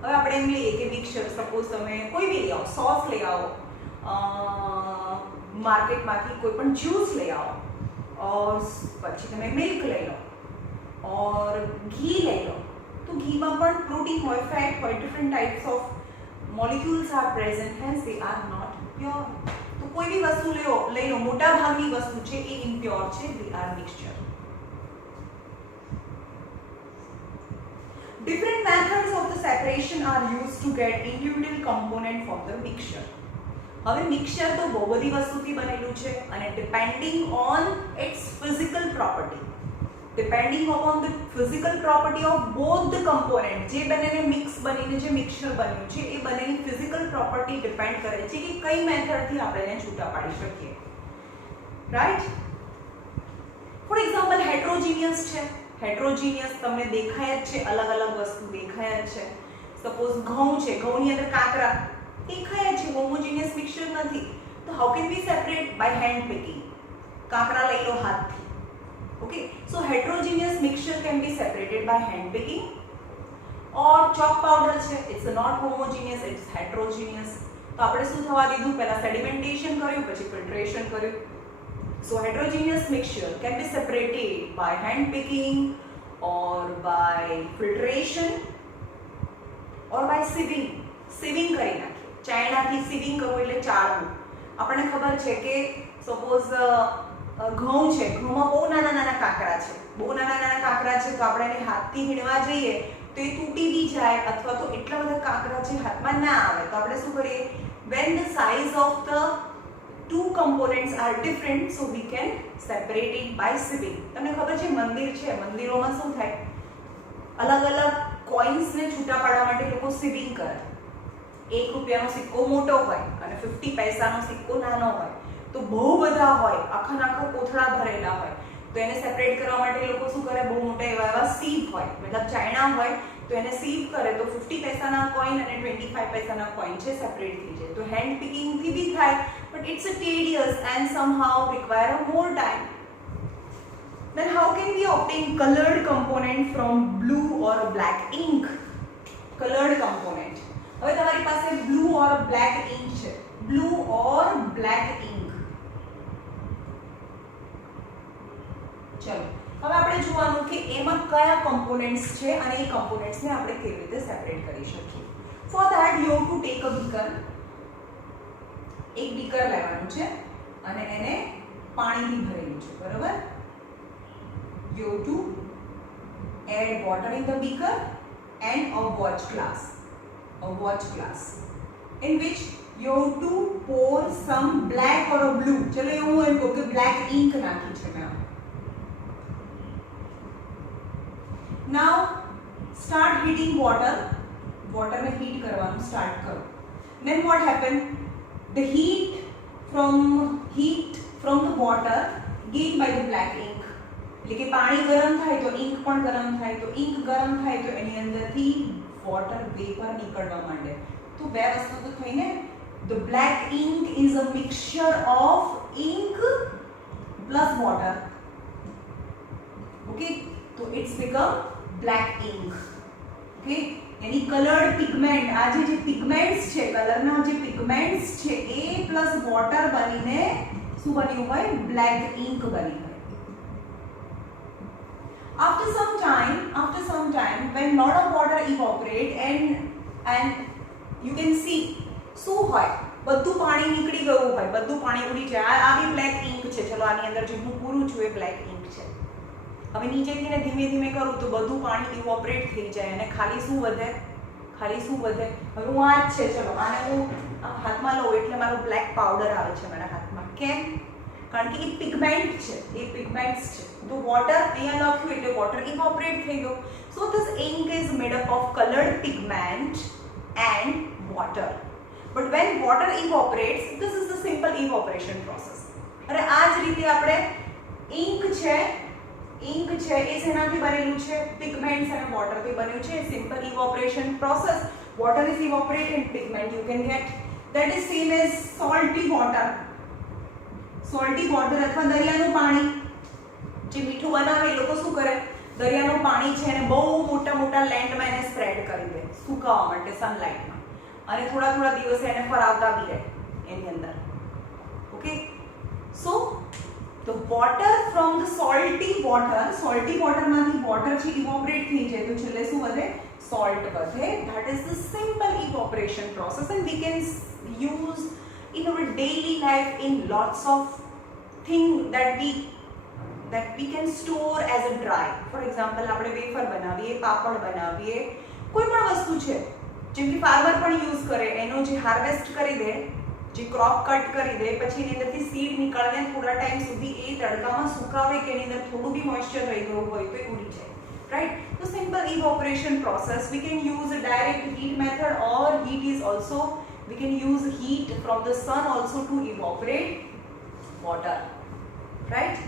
હવે આપણે એમ લઈએ કે mixture, સપોઝ તમે કોઈ બી લઈ આવો, સોસ લઈ આવો, માર્કેટમાંથી કોઈ પણ જ્યુસ લઈ આવો, और પછી તમે મિલ્ક લઈ લો, और ઘી લઈ લો, તો ઘીમાં પણ પ્રોટીન હોય, ફેટ હોય, different types of molecules are present, hence they are not pure. તો કોઈ બી વસ્તુ લઈ લો, મોટા ભાગની વસ્તુ છે એ ઇમ્પ્યોર છે, they are mixture. Different methods of the separation are used to get individual component from the mixture. હવે મિક્સચર તો બહુ બધી વસ્તુથી બનેલું છે અને depending on it's physical property, depending upon the physical property of both the component, જે બંનેને મિક્સ બનીને જે મિક્સચર બન્યું છે એ બંનેની ફિઝિકલ પ્રોપર્ટી ડિપેન્ડ કરે છે કે કઈ મેથડથી આપણે એને છૂટા પાડી શકીએ. રાઈટ? ફોર એક્ઝામ્પલ હેટ્રોજીનિયસ છે. હેટ્રોજીનિયસ તમને દેખાય જ છે, અલગ અલગ વસ્તુ દેખાય જ છે. સપોઝ ઘઉં છે, ઘઉંની અંદર કાકરા દેખાય જ છે, હોમોજીનિયસ મિક્સચર નથી. તો how can we separate? By hand picking. કાકરા લઈ લો હાથથી. Okay, so heterogeneous mixture can be separated by hand picking. Or chalk powder છે, it's not homogeneous, it's heterogeneous. તો આપણે શું થવા દીધું? પહેલા sedimentation કર્યું, પછી filtration કર્યું. So heterogeneous mixture can be separated by hand picking or by filtration or by sieving. Sieving કરી નાખીએ. ચાયણાથી sieving કરવું એટલે ચાળવું. આપણને ખબર છે કે સપોઝ ઘઉં છે, ઘઉંમાં બહુ નાના નાના કાકરા છે, બહુ નાના નાના કાકરા છે, તો આપણે એને હાથથી વીણવા જઈએ તો એ તૂટી બી જાય, અથવા તો એટલા બધા કાકરા છે હાથમાં ના આવે, તો આપણે શું કરીએ? When the size of the two components are different, so we can separate it by sieving. તમને ખબર છે મંદિર છે, મંદિરોમાં શું થાય? અલગ અલગ કોઇન્સને છૂટા પાડવા માટે લોકો સીવિંગ કરે. 1 રૂપિયાનો સિક્કો મોટો હોય અને 50 પૈસાનો સિક્કો નાનો હોય, તો બહુ બધા હોય, આખા કોથળા ભરેલા હોય, તો એને સેપરેટ કરવા માટે લોકો શું કરે, બહુ મોટા એવા સીવ હોય, મતલબ ચાઇના હોય, તો એને સીવ કરે તો 50 પૈસાના કોઈન અને 25 પૈસાના કોઈન છે સેપરેટ થઈ જાય. તો હેન્ડ પિકિંગ થી બી થાય, but it's a tedious and somehow require a more time. Then how can we obtain colored component from blue or black ink? Colored component. હવે તમારી પાસે blue or black ink છે. Blue or black ink. ચલો હવે આપણે જોવાનું કે એમાં કયા components છે અને એ components ને આપણે કેવી રીતે સેપરેટ કરી શકીએ. For that you have to take a beaker. એક beaker લેવાનું છે અને એને પાણીથી ભરેલું છે, બરાબર? You have to add water in the beaker and a watch glass, in which you have to pour some black or a blue. चलो ये હું એમ કહું કે black ink નાખી છે મેં. Now start heating water. Water ને heat કરવાનું start કરો. Then what happened? The heat from the water gained by the black ink. એટલે કે પાણી ગરમ થાય તો ઇંક પણ ગરમ થાય, તો ઇંક ગરમ થાય તો એની અંદરથી વોટર વેપર નીકળવા માંડે. તો બે વસ્તુ તો થઈ ને. The black ink is a mixture of ink plus water. Okay, so it's become black ink. Okay, any colored pigment, આ જે pigments છે, કલરના જે pigments છે એ plus water બનીને શું બન્યું હોય? black ink બની હોય. After some time when lot of water evaporate and you can see શું હોય, બધું પાણી નીકળી ગયું હોય, બધું પાણી ઉડી જાય. આ બી બ્લેક ઇંક છે. ચલો આની અંદર જે હું પૂરું છું એ બ્લેક ઇંક છે. હવે નીચેથી ને ધીમે ધીમે કરું તો બધું પાણી ઇવોપરેટ થઈ જાય અને ખાલી શું વધે? હવે હું આ જ છે, ચલો આને હું હાથમાં લઉં એટલે મારું બ્લેક પાવડર આવે છે મારા હાથમાં. કેમ? કારણ કે એ પિગમેન્ટ છે, એ પિગમેન્ટ્સ છે. તો વોટર અહીંયા લખ્યું એટલે વોટર ઇવોપરેટ થઈ ગયો. So this ink is made up of coloured pigment and water. But when water evaporates, this is the simple evaporation process. અને આ જ રીતે આપણે ઇંક છે એ શેનાથી બનેલું છે? પિગમેન્ટ્સ અને વોટરથી બન્યું છે. Simple evaporation process. Water is evaporated, pigment you can get. That is same as salty water. Salty water અથવા દરિયાનું પાણી જે મીઠું બનાવે એ લોકો શું કરે? દરિયાનું પાણી છે એને બહુ મોટા લેન્ડમાં એને સ્પ્રેડ કરી દે સુકાવા માટે સનલાઇટમાં, અને થોડા દિવસે એને ફરાવતા બી રહે એની અંદર. Okay, so the water from the salty waterમાંથી વોટર છે ઇવોપરેટ થઈ જાય તો છેલ્લે શું વધે? salt વધે. That is the simple evaporation process and we can use in our daily life in lots of things that we can store as a dry. For example, આપણે વેફર બનાવીએ, પાપડ બનાવીએ, કોઈ પણ વસ્તુ છે જેમ કે ફાર્મર પણ યુઝ કરે, એનો જે હાર્વેસ્ટ કરી દે, જે ક્રોપ કટ કરી દે, પછી એની અંદરથી સીડ નીકળે, થોડા ટાઈમ સુધી એ તડકામાં સુકાવે કે એની અંદર થોડું બી મોઇસ્ચર રહી ગયું હોય તો એ ઉડી જાય. Right? So simple evaporation process. We can use a direct heat method, or heat is also, we can use heat from the sun also to evaporate water. Right?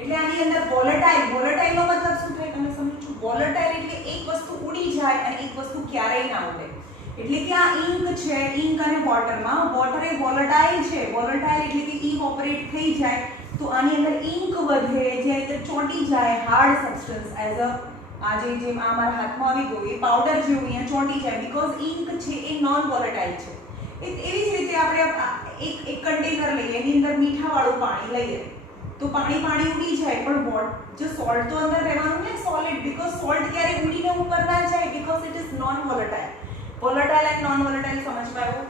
એટલે આની અંદર વોલેટાઇલ નો મતલબ શું થાય તમે સમજો? વોલેટાઇલ એટલે એક વસ્તુ ઉડી જાય અને એક વસ્તુ ક્યારેય ના ઉડે. એટલે કે આ ઇંક છે, ઇંક અને વોટરમાં, વોટર એ વોલેટાઇલ છે. વોલેટાઇલ એટલે કે ઇવોપરેટ થઈ જાય તો આની અંદર ઇંક વધે, જે અંદર ચોંટી જાય, હાર્ડ સબસ્ટન્સ એઝ અ આ જેમ આ મારા હાથમાં આવી ગયું એ પાવડર જેવું અહીંયા ચોંટી જાય, બીકોઝ ઇંક છે એ નોન વોલેટાઇલ છે. એવી જ રીતે આપણે એક કન્ટેનર લઈએ, એની અંદર મીઠાવાળું પાણી લઈએ તો પાણી ઉડી જાય, પણ જો સોલ્ટ તો અંદર રહેવાનું ને, સોલિડ, બીકોઝ સોલ્ટ ક્યારે ઉડીને ઉપર ના જાય, because it is known volatile. Volatile and non-volatile समझ में आयो?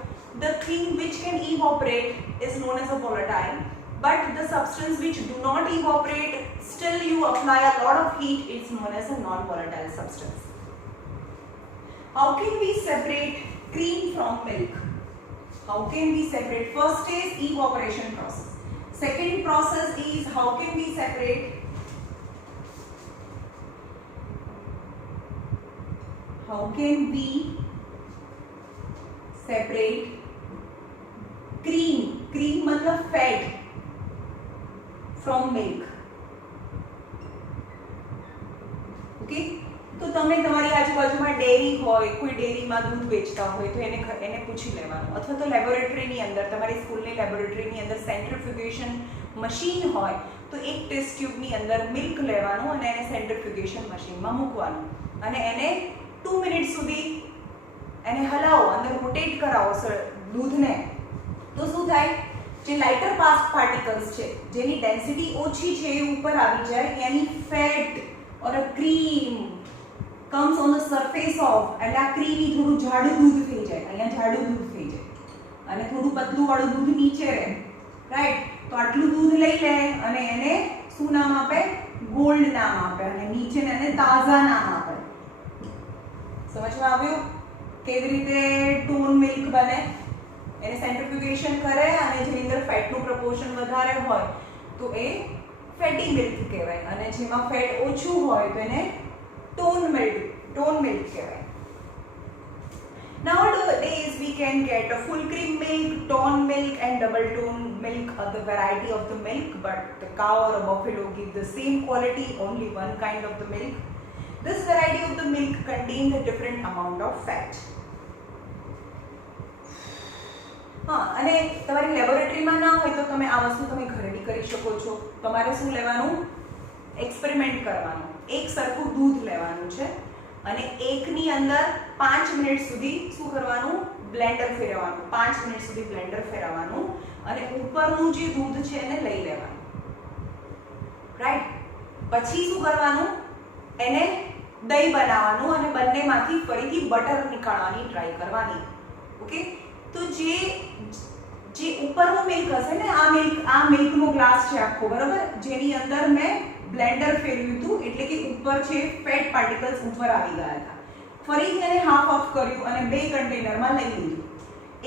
The thing which can evaporate is known as a volatile, but the substance which do not evaporate, still you apply a lot of heat, it's known as a non-volatile substance. How can we separate cream from milk? How can we separate? First is evaporation process. Second process is how can we separate? How can we separate cream? Cream मतलब fat from milk. Okay, તો તમે તમારી આજુબાજુમાં dairy હોય, કોઈ ડેરીમાં દૂધ વેચતા હોય તો એને પૂછી લેવાનું, અથવા તો લેબોરેટરીની અંદર, તમારી સ્કૂલની લેબોરેટરીની અંદર સેન્ટ્રીફ્યુગેશન મશીન હોય તો એક ટેસ્ટ ટ્યુબની અંદર મિલ્ક લેવાનું અને એને સેન્ટ્રીફ્યુગેશન મશીનમાં મૂકવાનું અને એને 2 મિનિટ સુધી એને હલાવો, અંદર રોટેટ કરાવો દૂધને, તો શું થાય? જે લાઇટર પાર્ટિકલ્સ છે જેની ડેન્સિટી ઓછી છે એ ઉપર આવી જાય, યાની fat or a cream comes on the surface of, એટલે આ ક્રીમી થોડું જાડું દૂધ થઈ જાય, અહીંયા જાડું દૂધ થઈ જાય અને થોડું પતલું વાળું દૂધ નીચે રહે, રાઈટ? તો આટલું દૂધ લઈ લે અને એને શું નામ આપે? ગોલ્ડ નામ આપે અને નીચે એને તાજા નામ આપે. સમજમાં આવ્યું કેવી રીતે ટોન મિલ્ક બને? એને સેન્ટ્રીફ્યુગેશન કરે અને જેની અંદર ફેટનું પ્રપોર્શન વધારે હોય તો એ ફેટી મિલ્ક કહેવાય અને જેમાં ફેટ ઓછું હોય તો એને ટોન મિલ્ક કહેવાય. Nowadays we can get a full cream milk, tone milk and double tone milk, the variety of the milk, but the cow or a buffalo give the same quality, only one kind of the milk. This variety of the milk contains a different amount of fat. હા, અને તમારી લેબોરેટરીમાં ના હોય તો તમે આ વસ્તુ તમે ઘરે બી કરી શકો છો. તમારે શું લેવાનું? એક્સપેરિમેન્ટ કરવાનું. એક સરખું દૂધ લેવાનું છે અને એકની અંદર 5 મિનિટ સુધી શું કરવાનું? બ્લેન્ડર ફેરવવાનું. 5 મિનિટ સુધી બ્લેન્ડર ફેરવવાનું અને ઉપરનું જે દૂધ છે એને લઈ લેવાનું, રાઈટ? પછી શું કરવાનું? એને દહીં બનાવવાનું અને બંનેમાંથી ફરીથી બટર નીકાળવાની ટ્રાય કરવાની. ઓકે, તો જે ઉપરનું મિલ્ક હશે ને, આ મિલ્કનો ગ્લાસ છે આખો, બરાબર, જેની અંદર મેં બ્લેન્ડર ફેરવ્યું હતું એટલે કે ઉપર છે ફેટ પાર્ટિકલ્સ ઉપર આવી ગયા હતા. ફરીથી એને હાફ ઓફ કર્યું અને 2 કન્ટેનરમાં લઈ લીધું.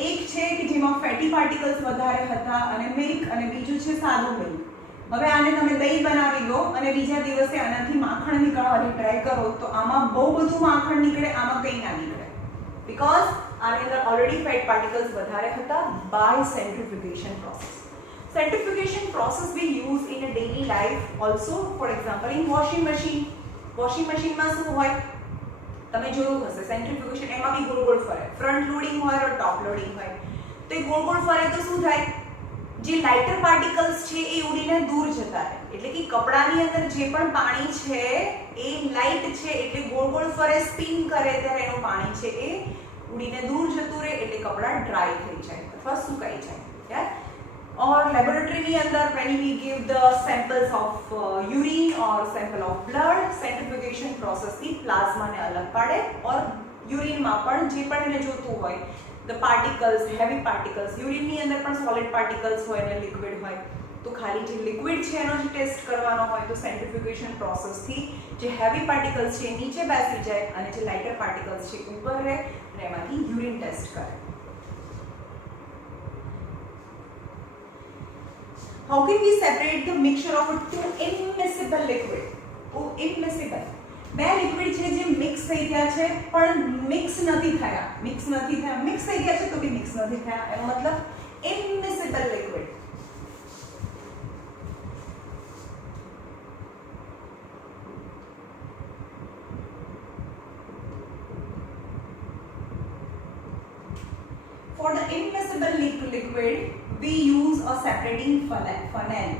એક છે કે જેમાં ફેટી પાર્ટિકલ્સ વધારે હતા અને મિલ્ક, અને બીજું છે સાદું મિલ્ક. હવે આને તમે દહીં બનાવી લો અને બીજા દિવસે આનાથી માખણ નીકાળવાની ટ્રાય કરો તો આમાં બહુ બધું માખણ નીકળે, આમાં કંઈ ના નીકળે, બીકોઝ આની અંદર ઓલરેડી ફેટ પાર્ટિકલ્સ વધારે હતા by centrifugation process. Centrifugation process we use in a daily life also, for example in washing machine. Washing machine માં શું હોય? તમે જોયું હશે સેન્ટ્રીફ્યુગેશન એમાં બી ગોળ ગોળ ફરે, ફ્રન્ટ લોડિંગ હોય और ટોપ લોડિંગ હોય. તો એ ગોળ ગોળ ફરે તો શું થાય? જે લાઇટર પાર્ટિકલ્સ છે એ ઉડીને દૂર જતા રહે, એટલે કે કપડાની અંદર જે પણ પાણી છે એ લાઇટ છે એટલે ગોળ ગોળ ફરે, સ્પિન કરે ત્યારે એનું પાણી છે એ ઉડીને દૂર જતું રહે એટલે કપડા ડ્રાય થઈ જાય અથવા સુકાઈ જાય. યાર, और लेबोरेटरी ની અંદર when we give the samples of urine or sample of blood, centrifugation process થી પ્લાઝમા ને અલગ પાડે और urine માં પણ જે પણ એને જોતું હોય the particles, heavy particles, urine ની અંદર પણ solid particles હોય અને liquid હોય, તો ખાલી જે liquid છે એનો જ ટેસ્ટ કરવાનો હોય તો centrifugation process થી જે heavy particles છે નીચે બેસી જાય અને જે lighter particles છે ઉપર રહે અને એમાંથી urine ટેસ્ટ કરે. How can we separate the mixture of two immiscible liquid? Oh, immiscible. બે લિક્વિડ છે જે મિક્સ થઈ ગયા છે પણ મિક્સ નથી થયા, મિક્સ થઈ ગયા છે તો બી મિક્સ નથી થયા, એનો મતલબ immiscible liquid. For the immiscible liquid, we use a separating funnel.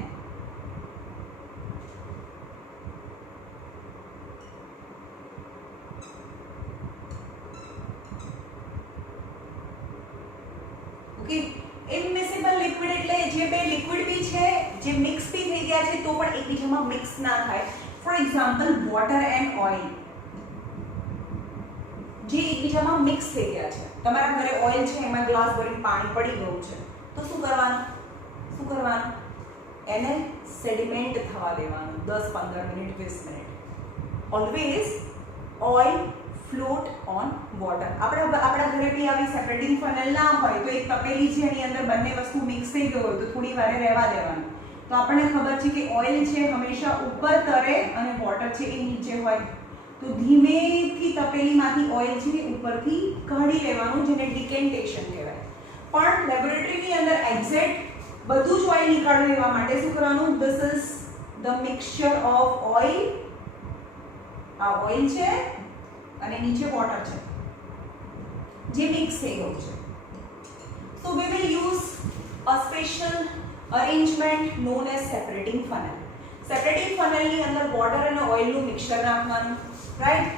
Okay, immiscible liquid એટલે જે બે લિક્વિડ બી છે જે મિક્સ બી થઈ ગયા છે તો પણ એકબીજામાં મિક્સ ના થાય. For example water and oil, જે એકબીજામાં મિક્સ થઈ ગયા છે. તમારા ઘરે ઓઇલ છે એમાં ગ્લાસ ભરીને પાણી પડી ગયું છે તો શું કરવાનું? એને સેડિમેન્ટ થવા દેવાનું 10-15 minute 20 minute. Always oil float on water. આપણા ઘરે બી આવી સેપરેટિંગ ફનલ ના હોય તો એક તપેલી છે એની અંદર બંને વસ્તુ મિક્સ થઈ ગઈ હોય તો થોડી વાર રહેવા દેવાનું. તો આપણને ખબર છે કે ઓઇલ છે હંમેશા ઉપર તરે અને વોટર છે એ નીચે હોય. તો ધીમેથી તપેલીમાંથી ઓઇલ છે એ ઉપરથી કાઢી લેવાનું, જેને ડિકેન્ટેશન કહેવાય. પણ લેબોરેટરીની અંદર એક્ઝેક્ટ બધું જ ઓઇલ નીકાળી લેવા માટે શું કરવાનું? This is the mixture of oil. આ ઓઇલ છે અને નીચે વોટર છે જે મિક્સ થઈ ગયું છે. So we will use a special arrangement known as separating funnel. Separating ફનલની અંદર વોટર અને ઓઇલનું મિક્સચર નાખવાનું, right?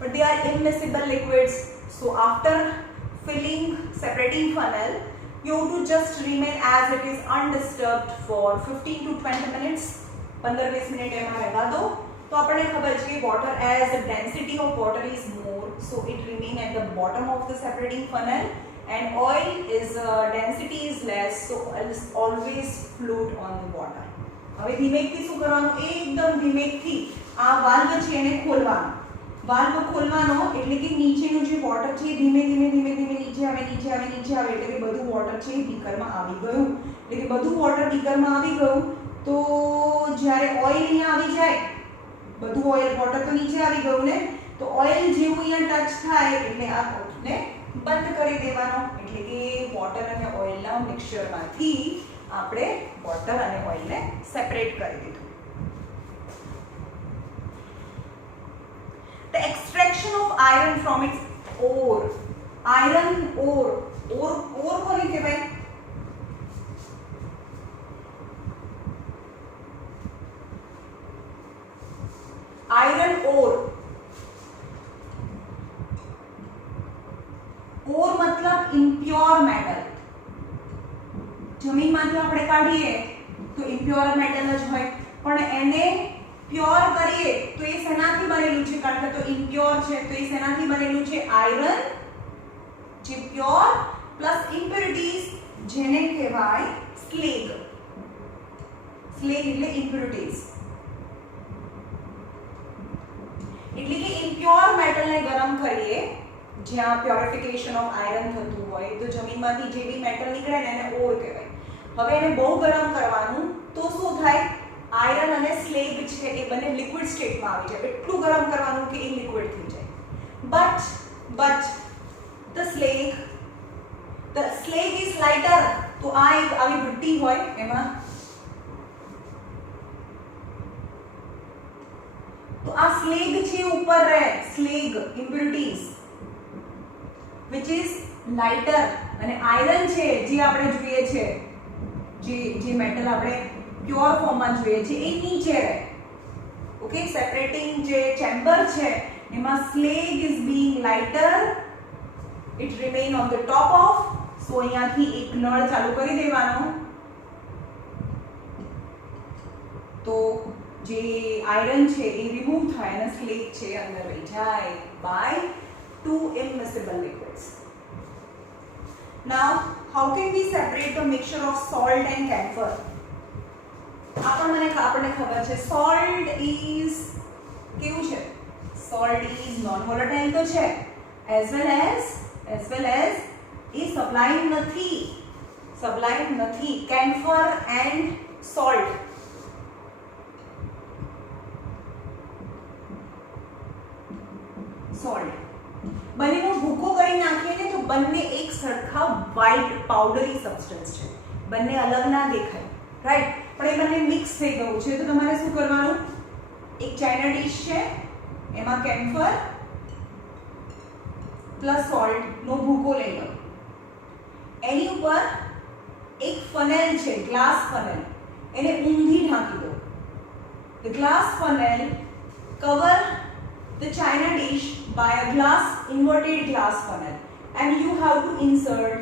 But they are immiscible liquids. So after filling separating funnel, you have to just remain as it is undisturbed for 15 to 20 minutes. 15-20 minute એમાં રહેવા દો. તો આપણને ખબર છે કે water, as the density of water is more, so it remain at the bottom of the separating funnel, and oil is density is less, so it is always float on the water. હવે ધીમેથી શું કરવાનું? એકદમ ધીમેથી આ valve છે એને ખોલવાનો. વાલ્વ ખોલવાનો એટલે કે નીચેનું જે વોટર છે ધીમે ધીમે ધીમે ધીમે નીચે આવે એટલે કે બધું વોટર છે બીકરમાં આવી ગયું. એટલે કે બધું વોટર બીકરમાં આવી ગયું. તો જ્યારે ઓઇલ અહીંયા આવી જાય, બધું ઓઇલ વોટર તો નીચે આવી ગયું ને, તો ઓઇલ જેવું અહીંયા ટચ થાય એટલે આ કોટને બંધ કરી દેવાનો. એટલે કે વોટર અને ઓઇલના મિક્સચરમાંથી આપણે વોટર અને ઓઇલને સેપરેટ કરી દીધું. The extraction of iron from its ore. Iron ore. Ore કોને કહેવાય? Iron ore. Ore मतलब impure metal. જમીનમાંથી આપણે કાઢીએ તો impure metal જ હોય, પણ એને પ્યોર કરીએ તો એ શેનાથી બનેલું છે? કારણ કે તો ઇમ્પ્યોર છે તો એ શેનાથી બનેલું છે? આયરન, જે પ્યોર પ્લસ ઇમ્પ્યોરિટીઝ જેને કહેવાય સ્લેગ. સ્લેગ એટલે ઇમ્પ્યોરિટીઝ. એટલે કે ઇમ્પ્યોર મેટલને ગરમ કરીએ, જ્યાં પ્યોરિફિકેશન ઓફ આયરન થતું હોય તો જમીનમાંથી જે બી મેટલ નીકળે ને એને ઓર કહેવાય. હવે એને બહુ ગરમ કરવાનું તો શું થાય? આયરન અને સ્લેગ છે એ બંને લિક્વિડ સ્ટેટમાં આવી જાય. એટલું ગરમ કરવાનું કે એ લિક્વિડ થઈ જાય. But the slag is lighter. તો આ એક આવી ભઠ્ઠી હોય એમાં, તો આ સ્લેગ છે ઉપર રહે, સ્લેગ ઇમ્પ્યોરિટીઝ which is lighter, અને આયરન છે જે આપણે જોઈએ છે, જે મેટલ આપણે પ્યોર ફોર્મમાં જોઈએ છે એ નીચે રહે. ઓકે, સેપરેટિંગ જે ચેમ્બર છે એમાં slag is being lighter, it remain on the top of. So અહીંયાથી એક નળ ચાલુ કરી દેવાનો, તો જે આયરન છે એ રિમૂવ થાય અને સ્લેગ છે અંદર રહી જાય by two immiscible liquids. Now, how can we separate the mixture of salt and camphor? આપણને ખબર છે salt is કેવું છે? Salt is non volatile તો છે, as well as એ sublime નથી. Camphor and salt, બંનેનો ભૂકો કરી નાખીએ ને તો બંને એક સરખા વ્હાઇટ પાવડરી સબસ્ટન્સ છે, બંને અલગ ના દેખાય, રાઈટ? પણ એ બંને મિક્સ થઈ ગયું છે તો તમારે શું કરવાનું? એક ચાઇના ડીશ છે એમાં કેમ્ફર પ્લસ સોલ્ટ નો ભૂકો લઈ લો. એની ઉપર એક ફનેલ છે, ગ્લાસ ફનેલ, એને ઊંધી ઢાંકી દો. The glass funnel cover the china dish by a inverted glass funnel, and you have to insert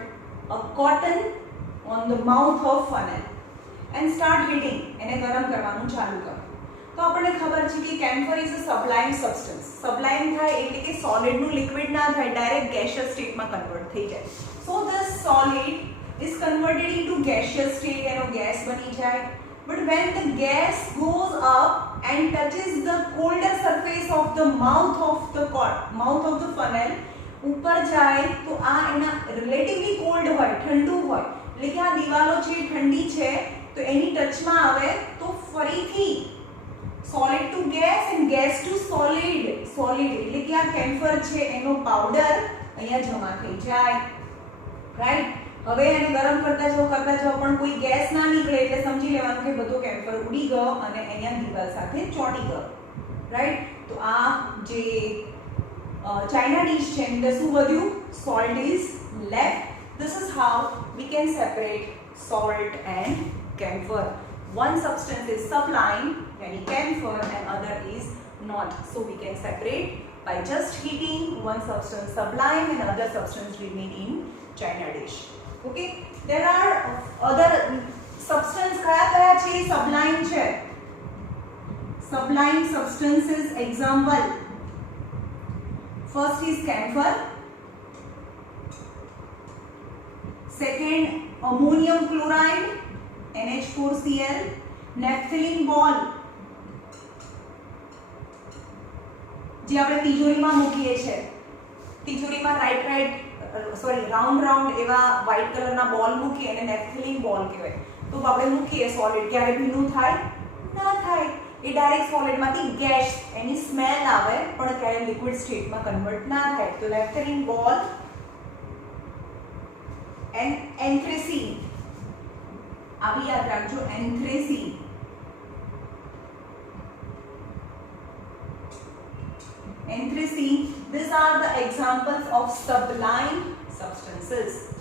a cotton on the mouth of funnel and start heating. એને ગરમ કરવાનું ચાલુ કરો. તો આપણને ખબર છે કે camphor is a sublime substance. sublime થાય એટલે કે solid નું liquid ના થાય, ડાયરેક્ટ gaseous state માં કન્વર્ટ થઈ જાય. So this solid is converted into gaseous state, એનો ગેસ બની જાય. but when the gas goes up and touches the colder surface of the mouth of the funnel, ઉપર જાય તો આ એના રિલેટિવલી કોલ્ડ હોય, ઠંડુ હોય, એટલે કે આ દિવાલો છે ઠંડી છે તો એની ટચમાં આવે તો ફરીથી solid to gas and gas to solid એટલે કે આ કેમ્ફર છે એનો પાવડર અહીંયા જમા થઈ જાય, રાઈટ. હવે એને ગરમ કરતા જાઓ પણ કોઈ ગેસ ના નીકળે એટલે સમજી લેવાનું કે બધો કેમ્ફર ઉડી ગયો અને અહીંયા દિવાલ સાથે ચોંટી ગયો, રાઈટ. તો આ જે ચાઇના ડીશ છે એની અંદર શું વધ્યું? Salt is left. This is how we can separate salt and camphor. One substance is sublime, yani camphor, and other is not. So we can separate by just heating one substance sublime and other substance remain in China dish. Okay, there are other substance kaya છે sublime છે. Sublime substances example. First is camphor. Second, ammonium chloride, NH4Cl, naphthalene ball જે આપણે તિજોરીમાં મૂકીએ છે, તિજોરીમાં round એવા white કલરના બોલ મૂકીએ અને નેપ્થલિન બોલ કહેવાય. તો આપણે મૂકીએ સોલિડ, ક્યારે ભીનું થાય? ના થાય. એ ડાયરેક્ટ સોલિડમાંથી ગેસ એની સ્મેલ આવે પણ ક્યારે લિક્વિડ સ્ટેટમાં કન્વર્ટ ના થાય. તો નેપ્થલિન બોલ એન્ડ એન્થ્રેસીન, આ બી યાદ રાખજો, એન્થ્રેસીન. Anthracene, these are the examples of sublime substances.